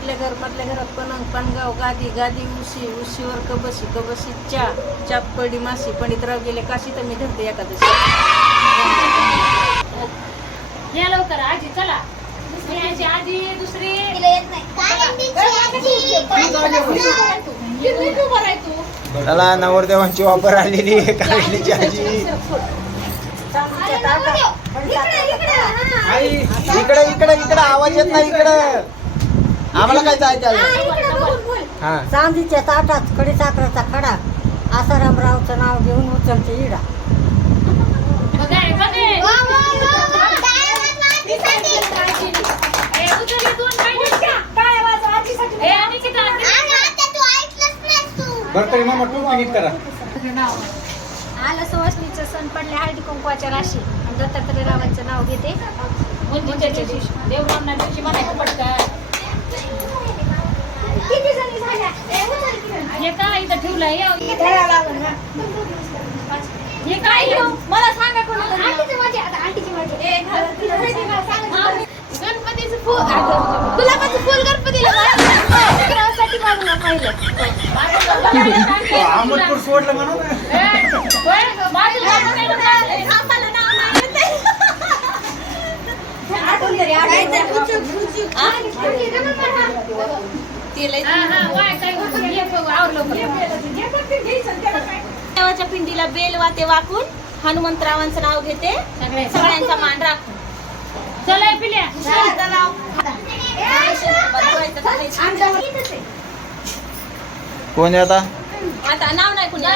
मधल्या घर मधल्या घरात पणंग पणगाव गादी गादी उशी उशीवर कबशी कबशी चा चाप पडी माशी पंडितराव गेले काशी तर मी धरते एकादशी. या लवकर आजी चला. दुसरी आजी आजी दुसरी. चला. नवरदेवांची वापर आलेली आहे. काढलीची आजी? आई इकडे इकडे इकडे. आवाज येत नाही इकडं. आम्हाला काय जायचं आहे? हा चांदीच्या ताटात खडी साखरेचा खडा आसारामरावचं नाव घेऊन उचलते इडा? बरं तरी करा. आला सुवासनीचा सण पडले हळदी कुंकवाच्या राशी. आणि दत्तात्रय रावांचं नाव घेते. दिवशी. देवरामना दिवशी. म्हणायचं पटकन हे काय इथं ठेवलंय? या. हे काय? मला सांगा कोणी गणपतीचं फूल गुलाबाचं फुल गणपतीला विग्रहासाठी मागणं पहिलं अहमदपूर सोडलं म्हणून. देवाच्या पिंडीला बेल वाते वाकून हनुमंतरावांचं नाव घेते. सगळ्यांचा मान राखून. चला पिल्या कोण आहे. आता? आता? नाव नाही कुणी